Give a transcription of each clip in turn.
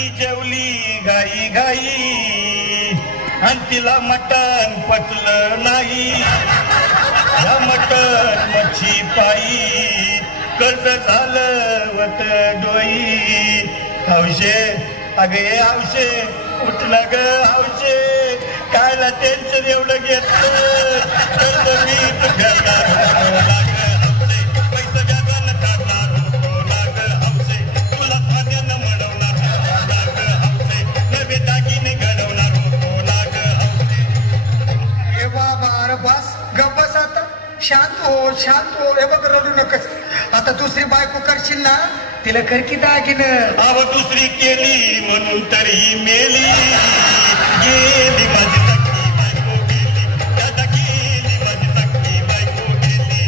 ती जेवली घाई घाई आणि तिला मटण पचलं नाही. या मटण मच्छी पायी कर्ज झालं वत डोई. हौशे अगे हौशे उठला ग हौशे कायला टेन्शन एवढं घेतलं कर्ज मी फेडणार होतो हौशे पैसे व्याजानं काढणार होतो लाग हौशे तुला पाण्यानं म्हणवणार होतो लाग हौशे नवे दागिने घडवणार होतो लाग हौशे. हे बाबा अरे बस गप्पस आता शांत हो हे बघ रडू नकस. आता दुसरी बायको करशील ना तिला कर की दागिनं. अव दुसरी केली म्हणून तरी मेली गेली माझी सख्खी बायको गेली दादा गेली माझी सख्खी बायको गेली.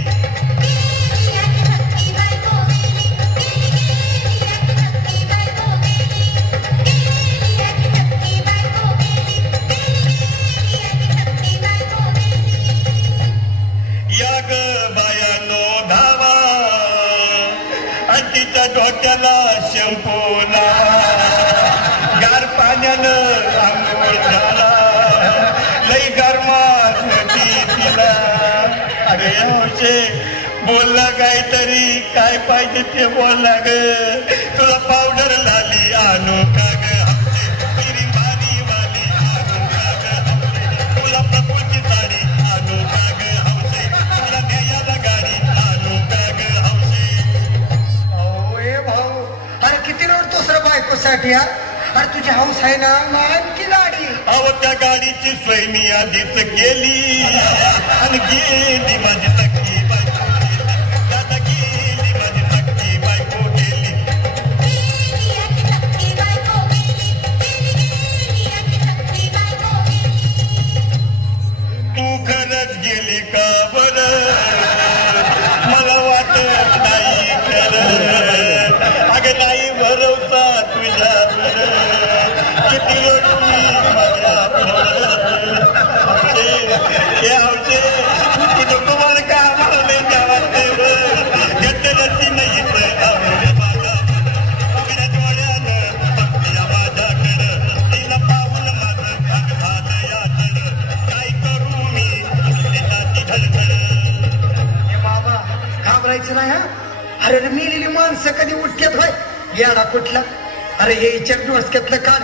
या ग बायानो धावा आणि तिच्या डोक्याला शंपू लावा. गार पाण्यानं आंघोळ झाला लई गरमात नदी तिला. अरे हौशे बोलला काहीतरी काय पाहिजे ते बोलला ग. तुला पावडर लाली आणू का ग हौशे पिरी भारी वाली आणू का ग हौशे तुला प्रफुल्लची साडी आणू का ग हौशे तुला न्यायाला गाडी आणू का ग हौशे. अहो ए भाऊ अरे किती रडतोस रे बायकोसाठी यार. अरे तुझी हौस आहे ना मान की गाडी. अहो त्या गाडीची सोय मी आधीच केली आणि गेली माझी सख्खी बायको गेली दादा गेली माझी सख्खी बायको गेली. तू खरंच गेली का बरं मला वाटत नाही खरं. अगं नाही भरवसा तुझ्यावर किती रडू मी माझ्या हौशे तू नको मला का म्हणले गावात घेतलंच नाही आवडे माझा उघड्या डोळ्यानं बघतीया माझ्याकडं तिला पाहून माझं भागभाग याचड काय करू मी ती धडधड. हे बाबा घाबरायचं नाही हा. अरे मेलेली माणसं कधी उठक्यात होय येडा कुठला. अरे हे इच्छा डोसक्यातलं काढ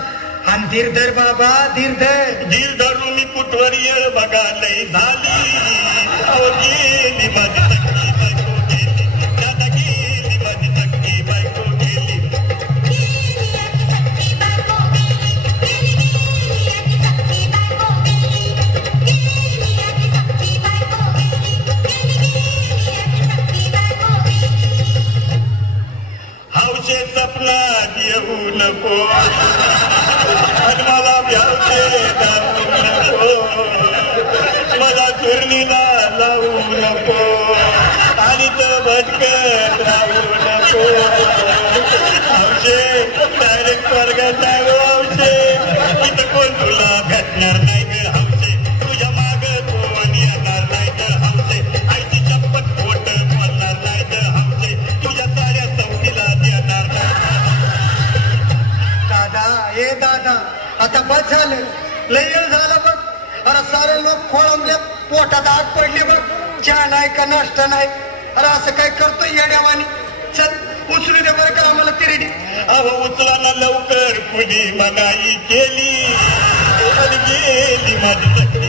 आणि धीर धर बाबा धीर धर. धीर धरून मी कुठवर येळ बघा लई झाली. अहो गेली माझी सख्खी बायको गेली दादा गेली माझी सख्खी बायको गेली. हौशे सपनात येऊ नको आणि मला व्यावशे जाऊ नको मला चुरणीला लावू नको आणि तर भटकत राहू नको. हौशे डायरेक्ट वर्गात जागो हौशे इथं कोण तुला भेटणार नाही ग हौशे तुझ्या माग कोण येणार नाही ग हौशे आईची चप्पट खोट बोलणार नाही ग हौशे तुझ्या साड्या चौकीला देणार नाही. दादा ए दादा आता बस झालं लय वेळ झाला बघ. अरे सारे लोक खोळंबले पोटात आग पडले बघ. चहा नाही का नाश्ता नाही. अरे असं काय करतोय येड्यावानी. चल उचलू दे बरं का आम्हाला तिरडी. अहो उचलाना लवकर कुणी मनाई केली आणि गेली माझी सख्खी